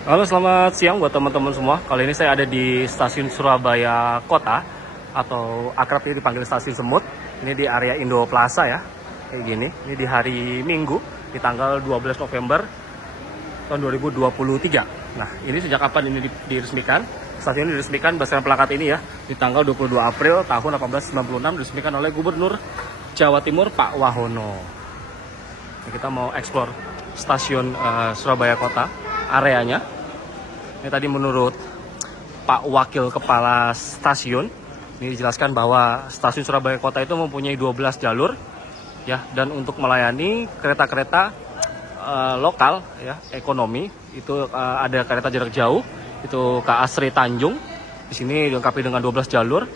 Halo, selamat siang buat teman-teman semua. Kali ini saya ada di stasiun Surabaya Kota atau akrab ini dipanggil Stasiun Semut. Ini di area Indo Plaza ya. Kayak gini. Ini di hari Minggu di tanggal 12 November tahun 2023. Nah, ini sejak kapan ini diresmikan? Stasiun ini diresmikan berdasarkan plakat ini ya. Di tanggal 22 April tahun 1896 diresmikan oleh Gubernur Jawa Timur Pak Wahono. Nah, kita mau eksplor stasiun Surabaya Kota, areanya. Ini tadi menurut Pak Wakil Kepala Stasiun, ini dijelaskan bahwa stasiun Surabaya Kota itu mempunyai 12 jalur ya, dan untuk melayani kereta-kereta lokal ya, ekonomi itu ada kereta jarak jauh itu KA Sri Tanjung. Di sini dilengkapi dengan 12 jalur.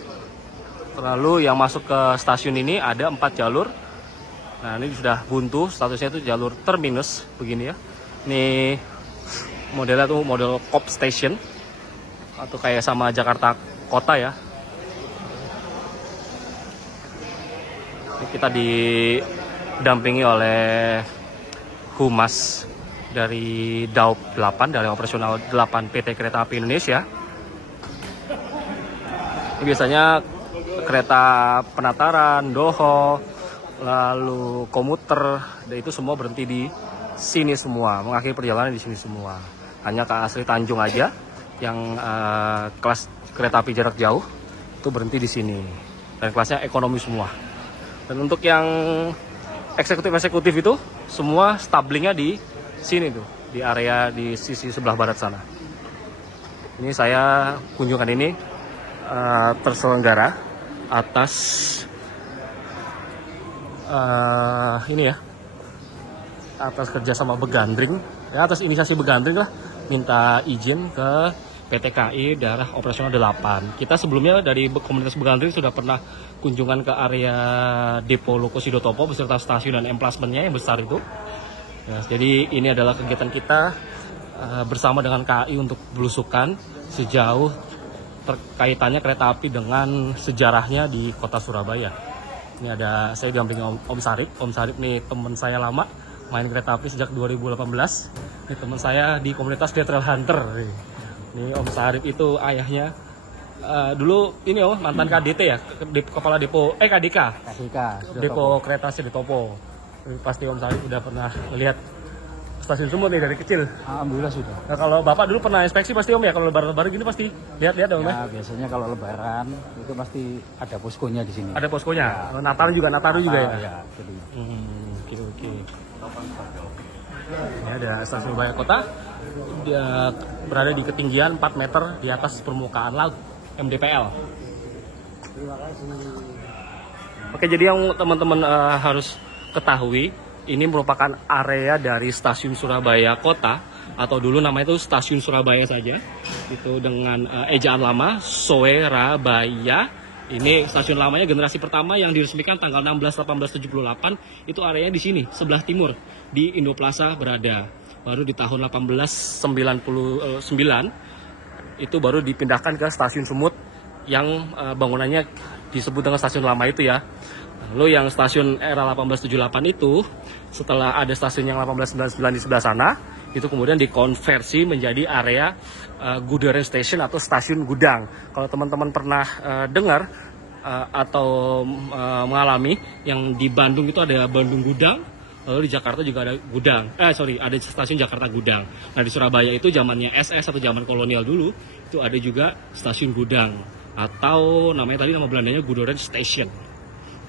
Lalu yang masuk ke stasiun ini ada 4 jalur. Nah, ini sudah buntu, statusnya itu jalur terminus begini ya. Ini modelnya tuh model Cop Station atau kayak sama Jakarta Kota ya. Ini kita didampingi oleh Humas dari Daup 8, dari operasional 8 PT Kereta Api Indonesia. Ini biasanya kereta penataran, doho, lalu komuter, dan itu semua berhenti di sini semua, mengakhiri perjalanan di sini semua. Hanya KA Sri Tanjung aja yang kelas kereta api jarak jauh itu berhenti di sini, dan kelasnya ekonomi semua. Dan untuk yang eksekutif itu semua stablingnya di sini tuh, di area di sisi sebelah barat sana. Ini saya kunjungan ini terselenggara atas ini ya, atas kerjasama Begandring ya, atas inisiasi Begandring lah, minta izin ke PT KAI daerah operasional 8. Kita sebelumnya dari komunitas Begandring sudah pernah kunjungan ke area Depo Loko Sidotopo beserta stasiun dan emplasementnya yang besar itu ya. Jadi ini adalah kegiatan kita bersama dengan KAI untuk belusukan sejauh terkaitannya kereta api dengan sejarahnya di kota Surabaya. Ini ada saya didampingi Om Sarip. Om Sarip nih teman saya lama, main kereta api sejak 2018. Ini teman saya di komunitas Trail Hunter. Ini Om Sarip itu ayahnya dulu ini mantan KDT ya, kepala depo KDK. Depo Kereta Sidotopo. Pasti Om Sarip udah pernah lihat Stasiun Semut nih dari kecil. Alhamdulillah sudah. Nah, kalau Bapak dulu pernah inspeksi pasti Om ya, kalau lebaran gini pasti lihat-lihat dong ya? Biasanya kalau lebaran itu pasti ada poskonya di sini. Ada poskonya. Ya. Natal juga ya. Ya, jadi. Oke. Ini ada stasiun Surabaya Kota. Dia berada di ketinggian 4 meter di atas permukaan laut, MDPL. Terima kasih. Oke, jadi yang teman-teman harus ketahui, ini merupakan area dari stasiun Surabaya Kota, atau dulu namanya itu Stasiun Surabaya saja. Itu dengan ejaan lama Soerabaya. Ini stasiun lamanya generasi pertama yang diresmikan tanggal 16/18/78. Itu areanya di sini sebelah timur di Indo Plaza berada. Baru di tahun 1899 itu baru dipindahkan ke Stasiun Semut yang bangunannya disebut dengan stasiun lama itu ya. Lalu yang stasiun era 1878 itu, setelah ada stasiun yang 1899 di sebelah sana, itu kemudian dikonversi menjadi area Gudang Station atau stasiun gudang. Kalau teman-teman pernah dengar atau mengalami, yang di Bandung itu ada Bandung Gudang, lalu di Jakarta juga ada gudang. Ada stasiun Jakarta Gudang. Nah, di Surabaya itu zamannya SS atau zaman kolonial dulu, itu ada juga stasiun gudang, atau nama Belandanya Gudang Station.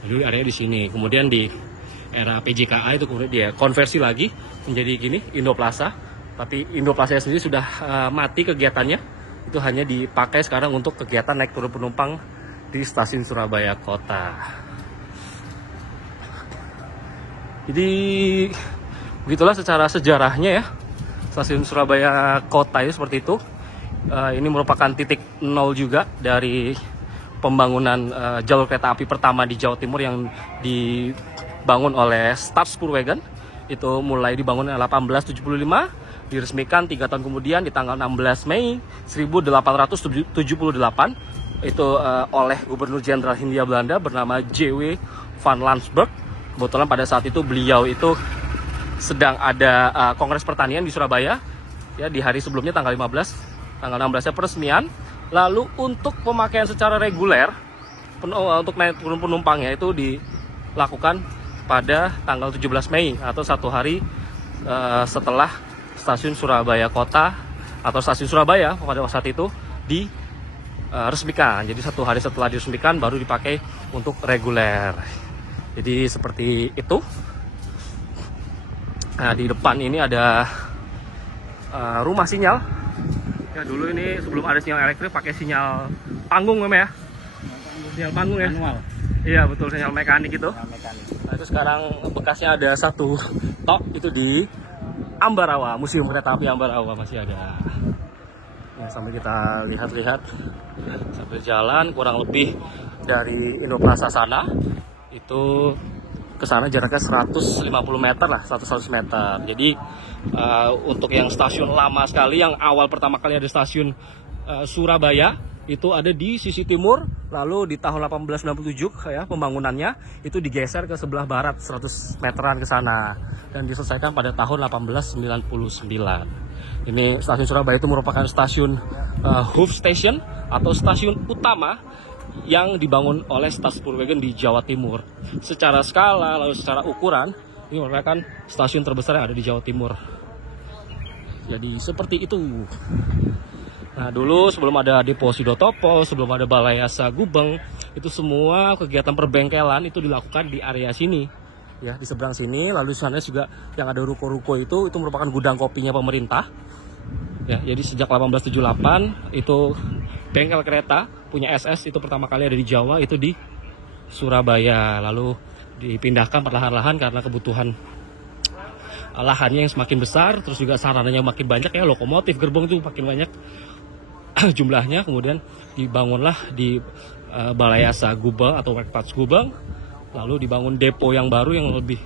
Dulu area di sini. Kemudian di era PJKA itu kemudian dia konversi lagi menjadi gini, Indo Plaza. Tapi Indo Plaza sendiri sudah mati kegiatannya. Itu hanya dipakai sekarang untuk kegiatan naik turun penumpang di stasiun Surabaya Kota. Jadi begitulah secara sejarahnya ya. Stasiun Surabaya Kota itu seperti itu. Ini merupakan titik nol juga dari pembangunan jalur kereta api pertama di Jawa Timur yang dibangun oleh Staf Spurwagen. Itu mulai dibangun 1875, diresmikan 3 tahun kemudian di tanggal 16 Mei 1878 itu oleh Gubernur Jenderal Hindia Belanda bernama J.W. van Landsberg. Kebetulan pada saat itu beliau itu sedang ada Kongres Pertanian di Surabaya. ya di hari sebelumnya tanggal 15, tanggal 16-nya peresmian. Lalu untuk pemakaian secara reguler untuk naik turun penumpangnya itu dilakukan pada tanggal 17 Mei atau 1 hari setelah stasiun Surabaya Kota atau stasiun Surabaya pada saat itu diresmikan. Jadi 1 hari setelah diresmikan baru dipakai untuk reguler. Jadi seperti itu. Nah, di depan ini ada rumah sinyal. Ya, dulu ini sebelum ada sinyal elektrik pakai sinyal panggung ya. Sinyal panggung ya. Manual. Iya, betul, sinyal mekanik itu. Sinyal mekanik. Nah, itu sekarang bekasnya ada 1 tok itu di Ambarawa, Museum Kereta Api Ambarawa masih ada. Ya, sambil kita lihat-lihat sambil jalan kurang lebih dari Indoplaza sana itu ke sana jaraknya 150 meter lah, 100 meter. Jadi untuk yang stasiun lama sekali, yang awal pertama kali ada stasiun Surabaya itu ada di sisi timur, lalu di tahun 1897 ya pembangunannya itu digeser ke sebelah barat 100 meteran ke sana dan diselesaikan pada tahun 1899. Ini stasiun Surabaya itu merupakan stasiun hoof station atau stasiun utama yang dibangun oleh Stadspoorwegen di Jawa Timur. Secara skala lalu secara ukuran ini merupakan stasiun terbesar yang ada di Jawa Timur. Jadi seperti itu. Nah, dulu sebelum ada Depo Sidotopo, sebelum ada Balai Yasa Gubeng, itu semua kegiatan perbengkelan itu dilakukan di area sini. Ya, di seberang sini, lalu di sana juga yang ada ruko-ruko itu merupakan gudang kopinya pemerintah. Ya, jadi sejak 1878 itu bengkel kereta punya SS itu pertama kali ada di Jawa itu di Surabaya. Lalu dipindahkan perlahan-lahan karena kebutuhan lahannya yang semakin besar, terus juga sarananya makin banyak ya, lokomotif gerbong itu makin banyak jumlahnya. Kemudian dibangunlah di Balai Yasa Gubeng atau Werkplaats Gubeng, lalu dibangun depo yang baru yang lebih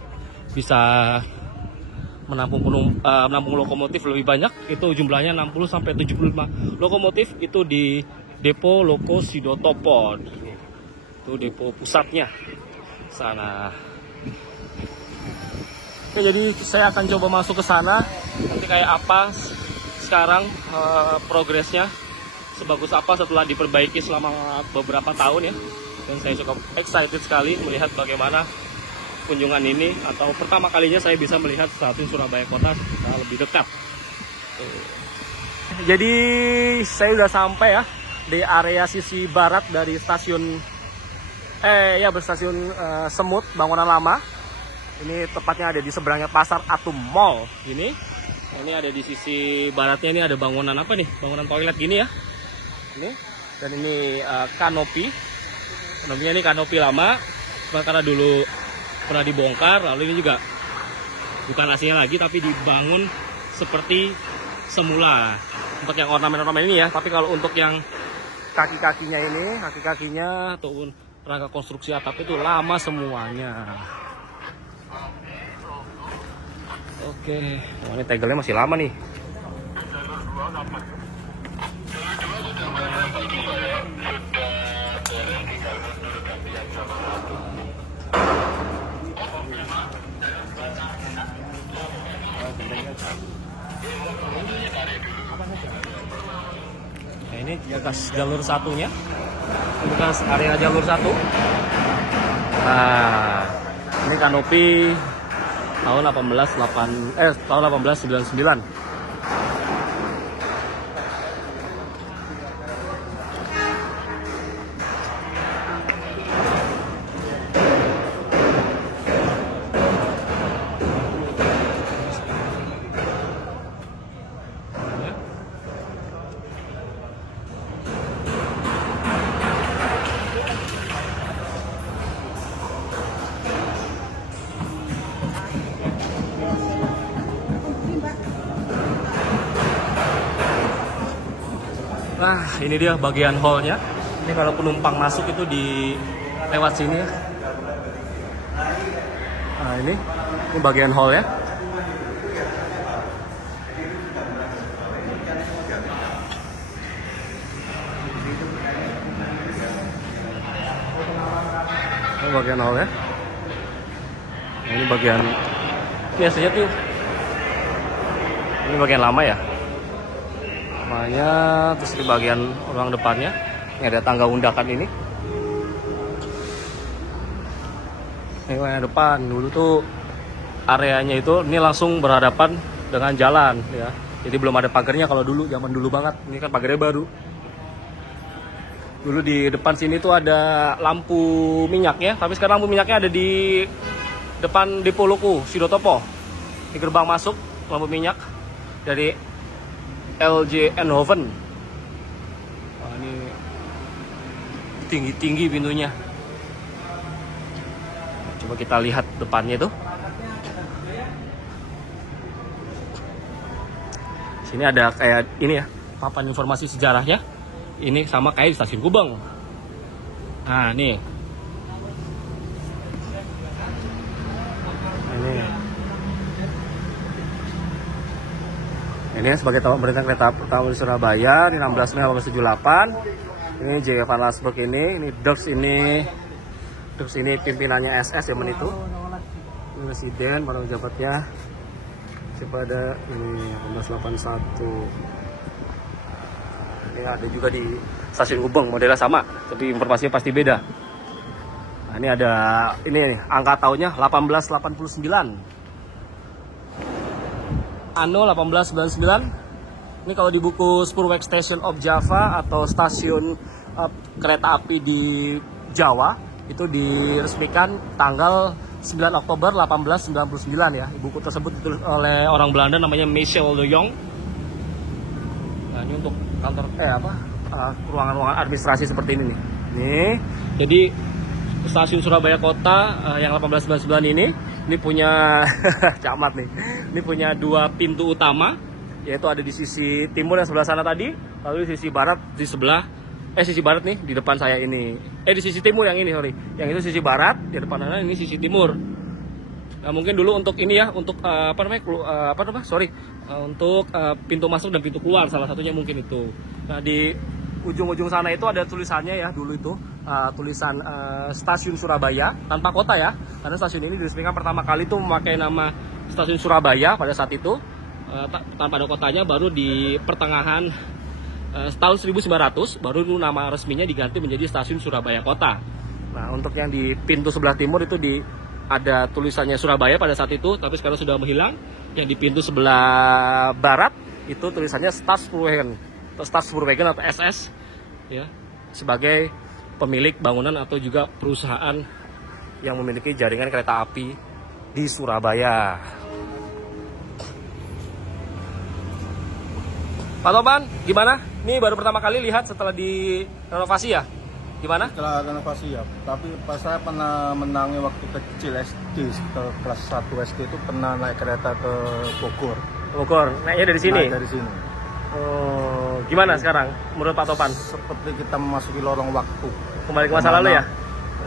bisa menampung lokomotif lebih banyak, itu jumlahnya 60 sampai 75 lokomotif itu di Depo Loko Sidotopo. Itu depo pusatnya sana. Oke, jadi saya akan coba masuk ke sana. Nanti kayak apa sekarang progresnya, sebagus apa setelah diperbaiki selama beberapa tahun ya. Dan saya cukup excited sekali melihat bagaimana kunjungan ini, atau pertama kalinya saya bisa melihat stasiun Surabaya Kota secara lebih dekat. Jadi saya sudah sampai ya di area sisi barat dari stasiun stasiun Semut bangunan lama. Ini tepatnya ada di seberangnya Pasar Atom Mall ini. Ini ada di sisi baratnya, ini ada bangunan apa nih? Bangunan toilet gini ya. Ini, dan ini kanopi. Kanopinya ini kanopi lama, karena dulu pernah dibongkar. Lalu ini juga bukan aslinya lagi, tapi dibangun seperti semula. Untuk yang ornamen-ornamen ini ya. Tapi kalau untuk yang kaki-kakinya ataupun rangka konstruksi atap itu lama semuanya. Oke, oh, ini tegelnya masih lama nih. Nah, ini bekas jalur satunya, bekas area jalur satu. Nah, ini kanopi tahun 1899. Nah, ini dia bagian hallnya. Ini kalau penumpang masuk itu di lewat sini. Nah, ini bagian hall ya. Ini bagian hall ya. Nah, ini bagian biasanya tuh. Ini bagian lama ya. namanya. Terus di bagian ruang depannya ini ada tangga undakan ini. Ini bagian depan dulu tuh areanya itu ini langsung berhadapan dengan jalan ya. Jadi belum ada pagarnya kalau dulu, zaman dulu banget. Ini kan pagarnya baru. Dulu di depan sini tuh ada lampu minyak ya, tapi sekarang lampu minyaknya ada di depan Depo Loko Sidotopo. Di gerbang masuk lampu minyak dari LJ Eindhoven. Wah, ini tinggi-tinggi pintunya. Coba kita lihat depannya tuh. Sini ada kayak ini ya, papan informasi sejarahnya. Ini sama kayak di stasiun Gubeng. Nah, nih. Ini sebagai berita kereta pertama di Surabaya, ini 16 Mei 1878. Ini J. Van Lasberg ini Dux ini pimpinannya SS zaman itu. Ini presiden, para pejabatnya. Coba ada ini 1881. Ini ada juga di stasiun Gubeng, modelnya sama, tapi informasinya pasti beda. Nah, ini ada ini angka tahunnya 1889. Anno 1899. Ini kalau di buku Spoorweg Station of Java atau stasiun kereta api di Jawa itu diresmikan tanggal 9 Oktober 1899 ya. Buku tersebut ditulis oleh orang Belanda namanya Michel de Jong. Nah, ini untuk kantor ruangan-ruangan administrasi seperti ini nih. Nih, jadi stasiun Surabaya Kota yang 1899 ini punya camat nih. Ini punya dua pintu utama, yaitu ada di sisi timur yang sebelah sana tadi, lalu di sisi barat di sebelah sisi barat nih di depan saya ini. Di sisi timur yang ini, sorry. Yang itu sisi barat, di depan sana ini sisi timur. Nah, mungkin dulu untuk ini ya, untuk untuk pintu masuk dan pintu keluar, salah satunya mungkin itu. Nah, di ujung-ujung sana itu ada tulisannya ya, dulu itu tulisan Stasiun Surabaya tanpa kota ya, karena stasiun ini diresmikan pertama kali itu memakai nama Stasiun Surabaya pada saat itu tanpa ada kotanya, baru di pertengahan tahun 1900 baru itu nama resminya diganti menjadi Stasiun Surabaya Kota. Nah, untuk yang di pintu sebelah timur itu ada tulisannya Surabaya pada saat itu, tapi sekarang sudah menghilang. Yang di pintu sebelah barat itu tulisannya Stadspoorwegen atau SS ya, sebagai pemilik bangunan atau juga perusahaan yang memiliki jaringan kereta api di Surabaya. Pak Topan, gimana? Ini baru pertama kali lihat setelah direnovasi ya? Gimana? Setelah renovasi ya, tapi pas saya pernah menangi waktu kecil SD, ke kelas 1 SD itu pernah naik kereta ke Bogor. Bogor, naiknya dari sini? Naik dari sini. Oh, gimana sekarang menurut Pak Topan? Seperti kita memasuki lorong waktu. Kembali ke masa lalu ya?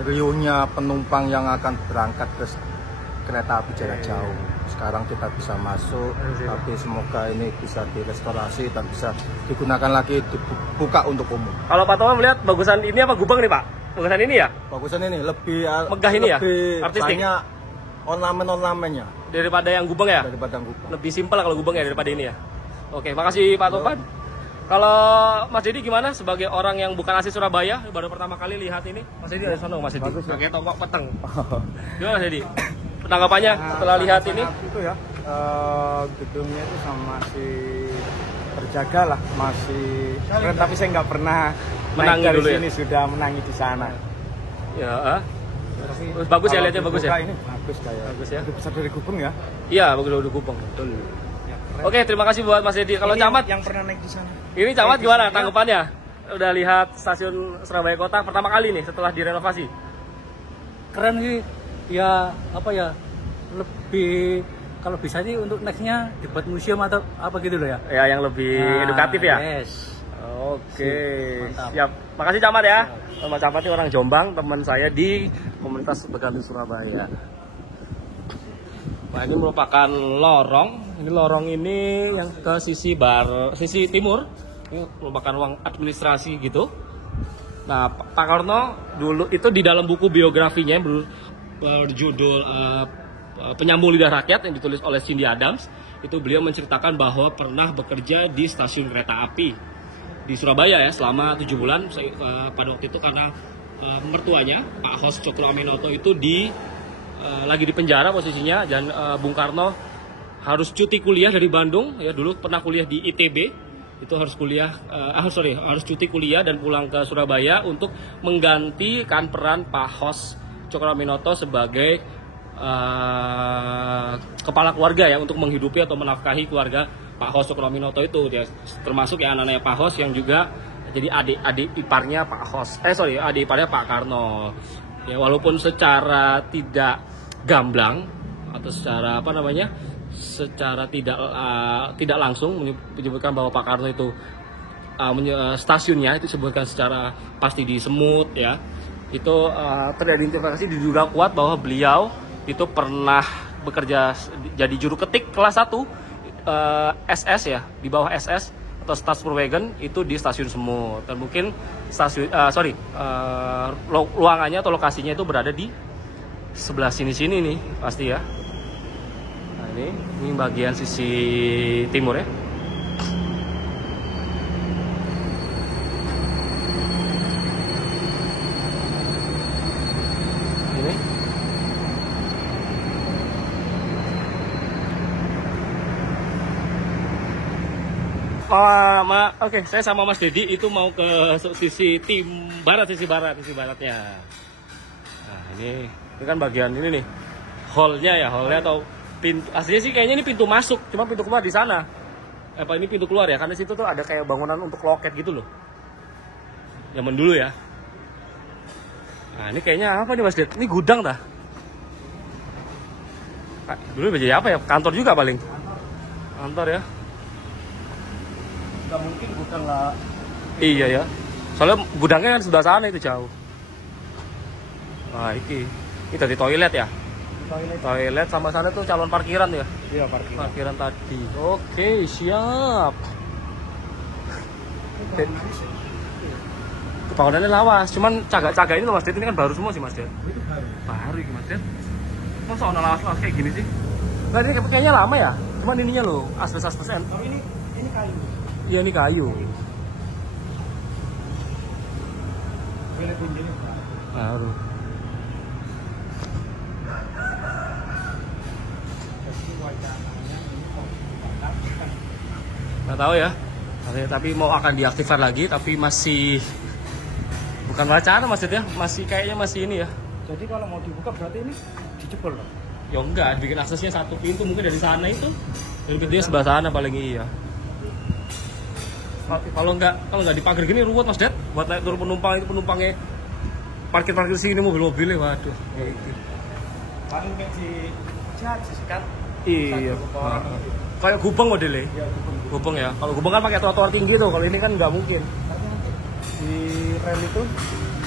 Riuhnya penumpang yang akan berangkat ke kereta api jarak jauh. Sekarang kita bisa masuk, tapi semoga ini bisa direstorasi dan bisa digunakan lagi, dibuka untuk umum. Kalau Pak Topan melihat bagusan ini apa Gubeng nih Pak? Bagusan ini ya? Bagusan ini lebih megah ini ya? Artistik. Banyak ornamen-ornamennya daripada yang Gubeng ya? Daripada yang Gubeng. Lebih simpel kalau Gubeng ya daripada ini ya? Oke, makasih Pak Topan. Kalau Mas Dedi gimana sebagai orang yang bukan asli Surabaya, baru pertama kali lihat ini? Mas Dedi ada sono Mas Dedi. Pakai tongkok peteng. Gimana Mas Dedi? Tanggapannya setelah lihat ini? Itu ya, gedungnya itu masih terjaga lah, masih keren, tapi saya nggak pernah menangi dari dulu sini ya? Sudah menangi di sana. Ya, bagus ya lihatnya, bagus ya? Ini bagus kayak. Bagus ya? Lebih besar dari Gubeng ya? Iya, bagus dari Gubeng. Betul. Ya, oke, terima kasih buat Mas Dedi. Kalau Camat yang pernah naik di sana. Ini Camat gimana tanggapannya? Udah lihat stasiun Surabaya Kota pertama kali nih setelah direnovasi? Keren sih. Ya apa ya, lebih kalau bisa sih untuk nextnya dibuat museum atau apa gitu loh ya. Ya, yang lebih edukatif ya. Yes. Oke, siap. Makasih Camat ya. Sama Camat ini orang Jombang, teman saya di komunitas bekantan Surabaya. Nah, ini merupakan lorong. Ini lorong ini yang ke sisi timur. Ini merupakan ruang administrasi gitu. Nah, Pak Karno dulu itu di dalam buku biografinya berjudul Penyambung Lidah Rakyat yang ditulis oleh Cindy Adams, itu beliau menceritakan bahwa pernah bekerja di stasiun kereta api di Surabaya ya selama 7 bulan. Pada waktu itu karena mertuanya Pak Hos Cokro Aminoto itu lagi di penjara posisinya, dan Bung Karno harus cuti kuliah dari Bandung ya, dulu pernah kuliah di ITB, itu harus harus cuti kuliah dan pulang ke Surabaya untuk menggantikan peran Pak Hos Cokro Aminoto sebagai kepala keluarga ya, untuk menghidupi atau menafkahi keluarga Pak Hos Cokro Aminoto itu ya, termasuk ya anak-anaknya Pak Hos yang juga jadi adik iparnya Pak Hos, adik iparnya Pak Karno ya, walaupun secara tidak gamblang atau secara secara tidak langsung menyebutkan bahwa Pak Karno itu stasiunnya itu disebutkan secara pasti di Semut ya, itu teridentifikasi diduga kuat bahwa beliau itu pernah bekerja jadi juru ketik kelas 1 SS ya, di bawah SS atau Stadspoorwegen itu di stasiun Semut, dan mungkin ruangannya atau lokasinya itu berada di sebelah sini nih pasti ya. Nah ini bagian sisi timur ya. Oke, saya sama Mas Dedi itu mau ke sisi sisi baratnya. Nah, ini kan bagian ini nih, hallnya atau pintu. Aslinya sih kayaknya ini pintu masuk, cuma pintu keluar di sana. Ini pintu keluar ya, karena situ tuh ada kayak bangunan untuk loket gitu loh. Zaman dulu ya. Nah, ini kayaknya apa nih Mas Dedi? Ini gudang dah. Dulu jadi apa ya? Kantor juga paling. Kantor ya. Nggak mungkin gudang lah. Iya ya, soalnya gudangnya kan sebelah sana itu jauh. Nah ini dari toilet ya. Toilet sama sana tuh calon parkiran ya. Iya, parkiran tadi. Oke, siap. Bangunannya lawas, cuman caga ini loh Mas Dit, ini kan baru semua sih Mas Dit. Itu baru ini Mas Dit. Masa ono lawas kayak gini sih? Nah ini kayaknya lama ya, cuman ininya loh asbes-asbesan. Oh ini kayu. Iya ini kayu. Ini kuncinya baru. Nggak tahu ya. Tapi mau akan diaktifkan lagi, tapi masih bukan wacana Mas ya, masih kayaknya masih ini ya. Jadi kalau mau dibuka berarti ini dijebol loh. Ya enggak, bikin aksesnya satu pintu mungkin dari sana itu. Dari pintunya sebelah sana paling iya. Kalau nggak dipagar gini ruwet Mas Dad, buat naik turun penumpang itu penumpangnya parkir sini mobil-mobilnya, waduh. Paling kayak sikat. Iya. Kayak Gubeng modelnya. Iya, Gubeng ya. Kalau Gubeng kan pakai trotoar tinggi tuh, kalau ini kan nggak mungkin. Di rel itu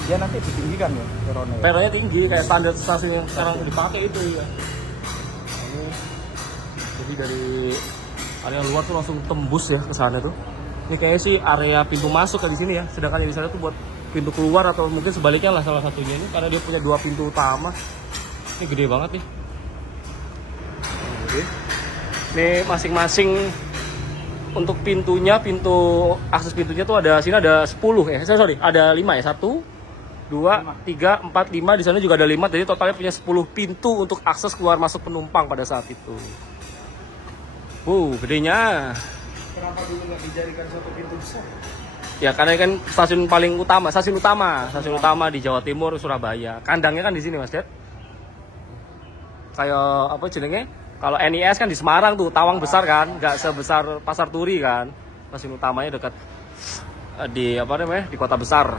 dia nanti ditinggikan ya peronnya. Peronnya tinggi kayak standar stasiun yang sekarang dipakai itu ya. Jadi dari area luar tuh langsung tembus ya ke sana tuh. Ini kayaknya sih area pintu masuk ke di sini ya. Sedangkan yang di sana tuh buat pintu keluar atau mungkin sebaliknya lah salah satunya ini, karena dia punya 2 pintu utama. Ini gede banget nih. Ini masing-masing untuk pintunya, akses pintunya tuh ada sini ada 10 ya. Ada 5 ya. 1 2 3 4 5, di sana juga ada 5. Jadi totalnya punya 10 pintu untuk akses keluar masuk penumpang pada saat itu. Gedenya. Kenapa dulu nggak dijadikan satu pintu besar? Ya karena kan stasiun utama di Jawa Timur, Surabaya. Kandangnya kan di sini Mas Dad. Kayak apa jenenge? Kalau NIS kan di Semarang tuh, Tawang besar kan, nggak sebesar Pasar Turi kan. Stasiun utamanya dekat di kota besar.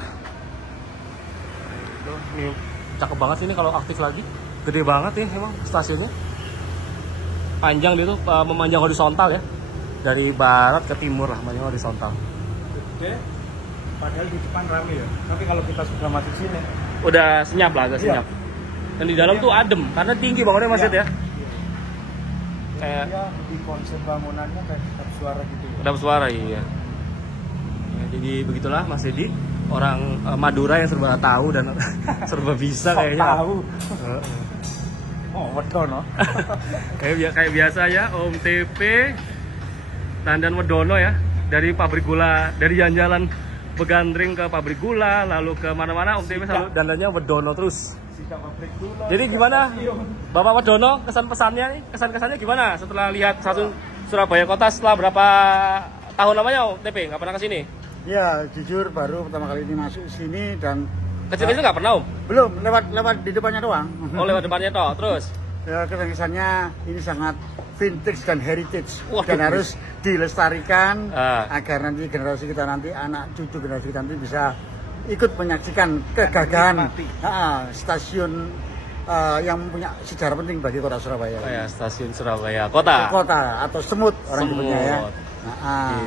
Ini cakep banget sih ini kalau aktif lagi. Gede banget nih emang stasiunnya. Panjang dia tuh, memanjang horizontal ya. Dari barat ke timur lah, memanjang horizontal. Gede, padahal di depan rame ya. Tapi kalau kita sudah masuk sini, udah senyap lah, agak senyap. Dan di dalam tuh adem, karena tinggi bangunnya Mas ya. Kayak di konsep bangunannya kayak kedap suara gitu ya. Kedap suara iya. Ya, jadi begitulah Mas Dedi, orang Madura yang serba tahu dan serba bisa kayaknya. Tahu. Oh, Wedono. kayak biasa ya, Om TP Dandan Wedono ya, dari pabrik gula, dari jalan-jalan Begandring ke pabrik gula, lalu ke mana-mana Om TP selalu dandannya Wedono terus. Jadi gimana Bapak Wedono, kesan-pesannya nih, kesan-kesannya gimana setelah lihat Stasiun Surabaya Kota setelah berapa tahun lamanya Om TP nggak pernah kesini? Ya, jujur baru pertama kali ini masuk sini dan Kecil-kecil nggak pernah Om? belum lewat di depannya doang. Oh lewat depannya toh, terus? Ya, kesannya ini sangat vintage dan heritage. Waduh. Dan harus dilestarikan Ah. agar nanti generasi kita nanti, anak cucu generasi kita nanti bisa ikut menyaksikan kegagahan stasiun yang punya sejarah penting bagi kota Surabaya. Oh ya, Stasiun Surabaya Kota. Kota atau semut orang Semut. nyebutnya ya.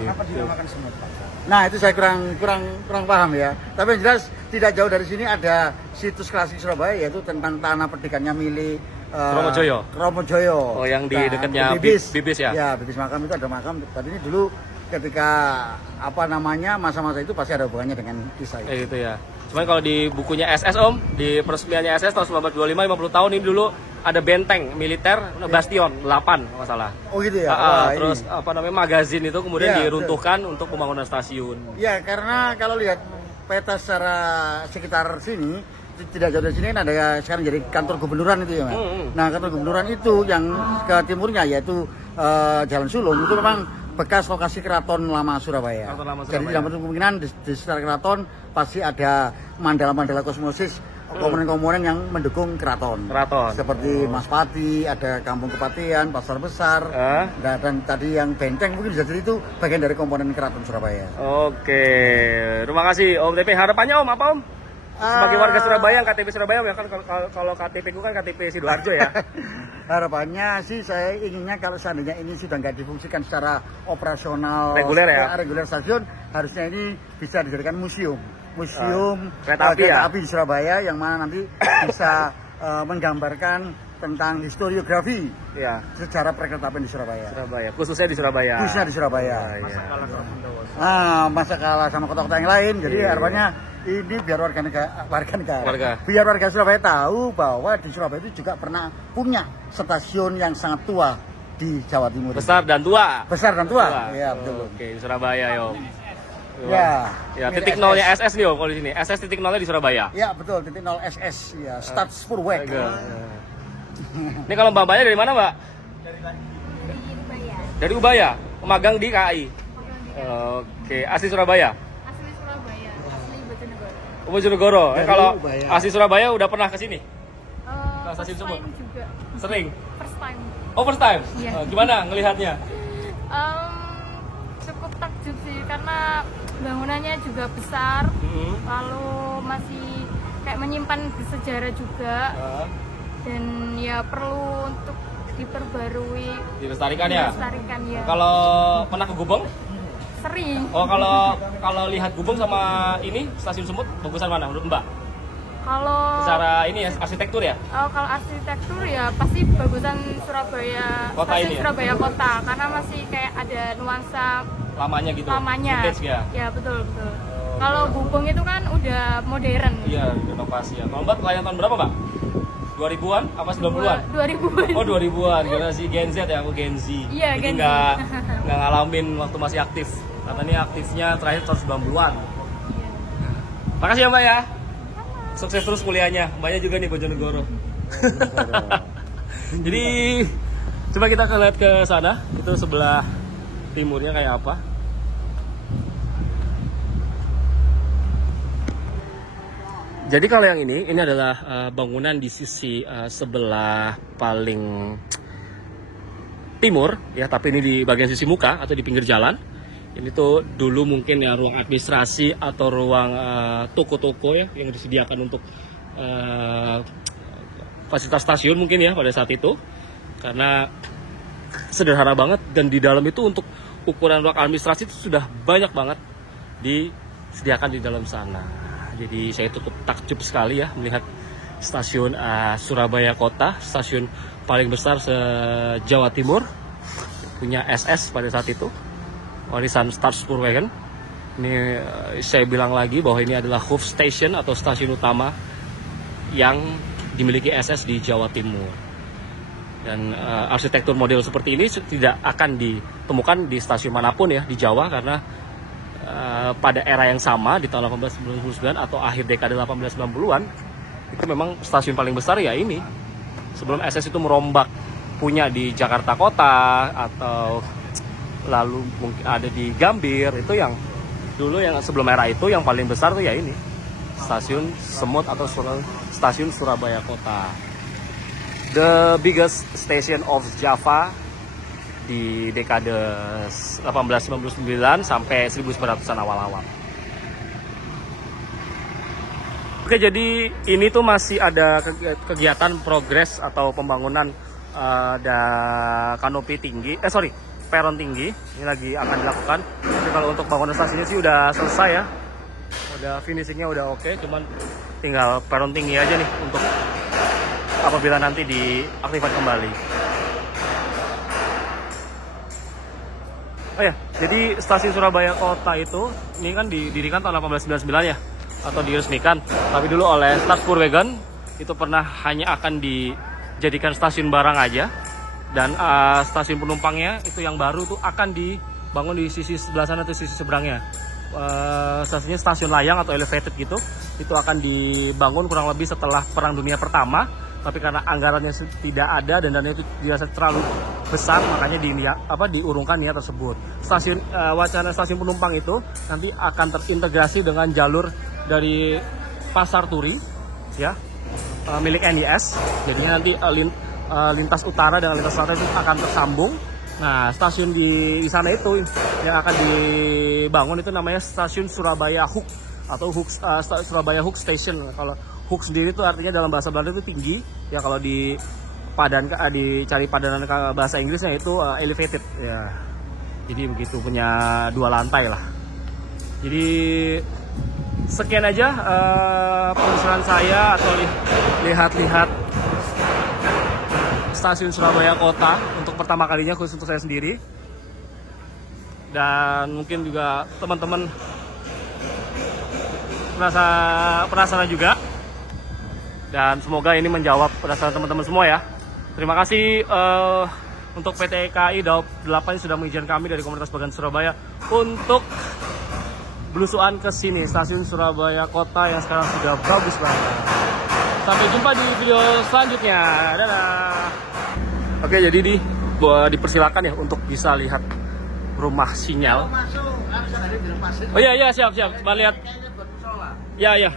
Kenapa dinamakan semut, Pak? Nah, itu saya kurang paham ya. Tapi yang jelas tidak jauh dari sini ada situs klasik Surabaya, yaitu tentang tanah perdikannya milik Romojoyo. Oh, yang di dekatnya Bibis ya? Ya, Bibis makam itu ada makam. Tapi ini dulu ketika masa-masa itu pasti ada hubungannya dengan kisah itu. Kayak gitu ya. Cuman kalau di bukunya SS Om, di peresmiannya SS tahun 1925, 50 tahun ini dulu ada benteng militer, Bastion 8 kalau salah. Oh gitu ya. Terus magazin itu kemudian Ya, diruntuhkan untuk pembangunan stasiun. Ya, karena kalau lihat peta secara sekitar sini, tidak jauh dari sini ada sekarang jadi kantor gubernuran itu ya, Mas. Nah, kantor gubernuran itu yang ke timurnya yaitu Jalan Sulung itu memang bekas lokasi keraton lama Surabaya. Jadi tidak menutup kemungkinan di sekitar keraton pasti ada mandala-mandala kosmosis, komponen-komponen yang mendukung keraton. Seperti Mas Pati, ada Kampung Kepatihan, Pasar Besar, dan tadi yang benteng mungkin bisa jadi itu bagian dari komponen keraton Surabaya. Oke, terima kasih Om TP. Harapannya Om apa Om? Sebagai warga Surabaya, KTP Surabaya, ya kan kalau KTP ku kan KTP Sidoarjo ya. Harapannya sih saya inginnya kalau seandainya ini sudah nggak difungsikan secara operasional reguler ya, reguler stasiun, harusnya ini bisa dijadikan museum kereta api di Surabaya yang mana nanti bisa menggambarkan tentang historiografi sejarah perkeretaapian di Surabaya. Khususnya di Surabaya. Masa kalah sama kota-kota yang lain. Jadi harapannya ini biar warga negara. Biar warga Surabaya tahu bahwa di Surabaya itu juga pernah punya stasiun yang sangat tua di Jawa Timur. Besar dan tua. Iya, betul. Oke, di Surabaya yo. Ya, titik nolnya SS nih Om kalau di sini. SS titik nolnya di Surabaya. Ya, betul, titik nol SS ya, Stad Spoorweg. Ini kalau Mbak-mbaknya dari mana, Mbak? Dari Ubaya. Magang di KAI. Oke, asli Surabaya. Asli Bojonegoro. Bojonegoro. Kalau Ubaya. asli Surabaya udah pernah ke sini? First time juga. Sering? First time. Oh, first time? Iya. Gimana ngelihatnya? Cukup takjub sih karena bangunannya juga besar, lalu masih kayak menyimpan sejarah juga, dan ya perlu untuk diperbarui, dilestarikan ya. Kalau pernah ke Gubeng? Sering. Oh, kalau lihat Gubeng sama ini Stasiun Semut bagusan mana menurut Mbak? Kalau secara ini ya arsitektur ya? Kalau arsitektur ya pasti bagusan Surabaya Kota ini ya? Surabaya Kota karena masih kayak ada nuansa lamanya gitu. Vintage ya? Ya betul. Kalau Gubeng itu kan udah modern. Iya, inovasi ya. Kalau Mbak kelahiran tahun berapa, Mbak? 2000-an apa 90-an? 2000-an. Oh, 2000-an. Generasi Gen Z ya, aku Gen Z. Iya, jadi Gen Z. nggak ngalamin waktu masih aktif. Karena ini aktifnya terakhir tahun 90-an. Iya. Makasih ya, Mbak ya. Sukses terus kuliahnya. Mbaknya juga nih Bojonegoro. Jadi coba kita lihat ke sana. Itu sebelah timurnya kayak apa. Jadi kalau yang ini adalah bangunan di sisi sebelah paling timur ya, tapi ini di bagian sisi muka atau di pinggir jalan. Ini tuh dulu mungkin ya ruang administrasi atau ruang toko-toko ya yang disediakan untuk fasilitas stasiun mungkin ya pada saat itu. Karena sederhana banget dan di dalam itu untuk ukuran ruang administrasi itu sudah banyak banget disediakan di dalam sana. Jadi saya cukup takjub sekali ya melihat stasiun Surabaya Kota, stasiun paling besar se-Jawa Timur, punya SS pada saat itu, warisan Stad Spoorwegen. Ini saya bilang lagi bahwa ini adalah hoof station atau stasiun utama yang dimiliki SS di Jawa Timur. Dan arsitektur model seperti ini tidak akan ditemukan di stasiun manapun ya di Jawa, karena pada era yang sama di tahun 1899 atau akhir dekade 1890-an itu memang stasiun paling besar ya ini. Sebelum SS itu merombak punya di Jakarta Kota atau lalu mungkin ada di Gambir, itu yang dulu yang sebelum era itu yang paling besar tuh ya ini stasiun Semut atau stasiun Surabaya Kota. The biggest station of Java di dekade 1899 sampai 1900-an awal-awal. Oke, jadi ini tuh masih ada kegiatan progres atau pembangunan kanopi tinggi, peron tinggi. Ini lagi akan dilakukan. Tapi kalau untuk bangunan stasiunnya sih udah selesai ya. Udah finishingnya udah oke, cuman tinggal peron tinggi aja nih untuk apabila nanti diaktifkan kembali. Oh ya, jadi stasiun Surabaya Kota itu ini kan didirikan tahun 1899 ya, atau diresmikan. Tapi dulu oleh Staatspoorwegen itu pernah hanya akan dijadikan stasiun barang aja, dan stasiun penumpangnya itu yang baru tuh akan dibangun di sisi sebelah sana atau sisi seberangnya. Stasiunnya stasiun layang atau elevated gitu, itu akan dibangun kurang lebih setelah Perang Dunia Pertama. Tapi karena anggarannya tidak ada dan dananya itu dirasa terlalu besar, makanya diurungkan niat tersebut. Wacana stasiun penumpang itu nanti akan terintegrasi dengan jalur dari Pasar Turi ya, milik NIS. Jadinya nanti lintas utara dan lintas selatan itu akan tersambung. Nah, stasiun di sana itu yang akan dibangun itu namanya stasiun Surabaya Hoek atau Surabaya Hoek Station. Kalau Hoek sendiri itu artinya dalam bahasa Belanda itu tinggi ya, kalau dicari padanan bahasa Inggrisnya itu elevated ya. Jadi begitu, punya 2 lantai lah. Jadi sekian aja penelusuran saya atau lihat-lihat stasiun Surabaya Kota untuk pertama kalinya, khusus untuk saya sendiri. Dan mungkin juga teman-teman penasaran juga. Dan semoga ini menjawab penasaran teman-teman semua ya. Terima kasih untuk PT KAI Daop 8 yang sudah mengizinkan kami dari Komunitas Bagan Surabaya untuk belusuan ke sini, stasiun Surabaya Kota yang sekarang sudah bagus banget. Sampai jumpa di video selanjutnya. Dadah. Oke, jadi dipersilakan ya untuk bisa lihat rumah sinyal. Oh iya siap. Coba lihat. Ya.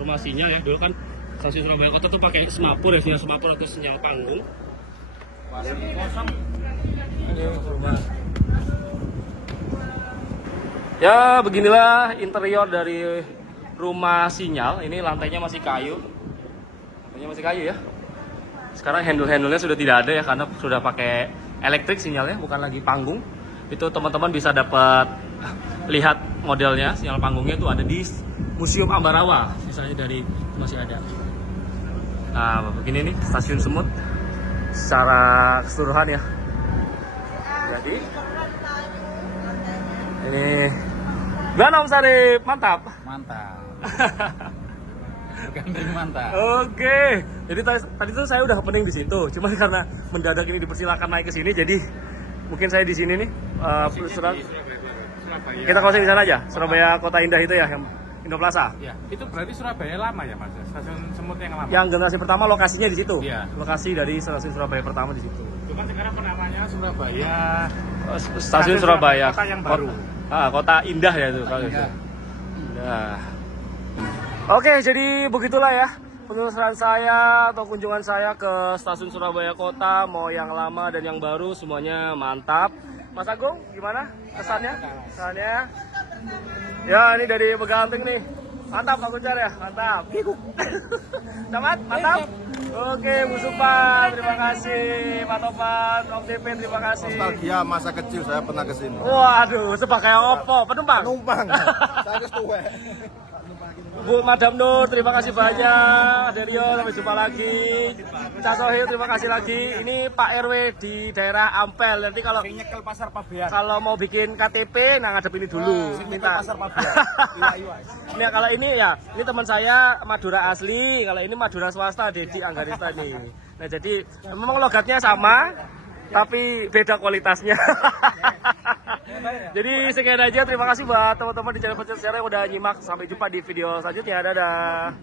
Rumah sinyal ya, dulu kan stasiun Surabaya Kota tuh pakai semapur ya, sinyal semapur atau sinyal panggung. Ini rumah. Ya, beginilah interior dari rumah sinyal. Ini lantainya masih kayu. Ya. Sekarang handle-handlenya sudah tidak ada ya, karena sudah pakai elektrik sinyalnya, bukan lagi panggung. Itu teman-teman bisa dapat lihat modelnya, sinyal panggungnya itu ada di Museum Ambarawa, sisanya dari masih ada. Nah, begini nih stasiun Semut secara keseluruhan ya. Jadi ini gimana Om Sarip? Mantap. Mantap. Oke. Jadi tadi tuh saya udah opening di situ, cuma karena mendadak ini dipersilakan naik ke sini, jadi mungkin saya di sini nih. Kita closing di sana aja, Surabaya Kota Indah itu ya, yang Indo Plaza. Ya, itu berarti Surabaya lama ya Mas? Stasiun Semut yang lama. Yang generasi pertama lokasinya di situ. Ya. Lokasi dari stasiun Surabaya pertama di situ. Cuman sekarang namanya Surabaya. Stasiun Surabaya. Kota yang baru. Kota Indah ya itu kalau itu. Indah. Oke, jadi begitulah ya penelusuran saya atau kunjungan saya ke stasiun Surabaya Kota, mau yang lama dan yang baru semuanya mantap. Mas Agung, gimana kesannya? Ya, ini dari Beganting nih. Mantap Pak Guncar ya, mantap. Damat, mantap. Oke, Bu Supan, terima kasih. Pak Topan, Om DP, terima kasih. Nostalgia masa kecil saya pernah kesini. Waduh, sebagai opo? Penumpang. Saya tua. Bu Madam Nur, terima kasih banyak. Derio, sampai jumpa lagi. Cak Sohil, terima kasih lagi. Ini Pak RW di daerah Ampel. Nanti kalau nyekel pasar Pabean. kalau mau bikin KTP, nah ngadep ini dulu. Minta pasar Pabean. Nah kalau ini ya, ini teman saya Madura asli. Kalau ini Madura swasta, Dedi Anggarista nih. Nah jadi memang logatnya sama, tapi beda kualitasnya. Jadi sekian aja, terima kasih buat teman-teman di channel Pencet Sejarah yang udah nyimak. Sampai jumpa di video selanjutnya, dadah.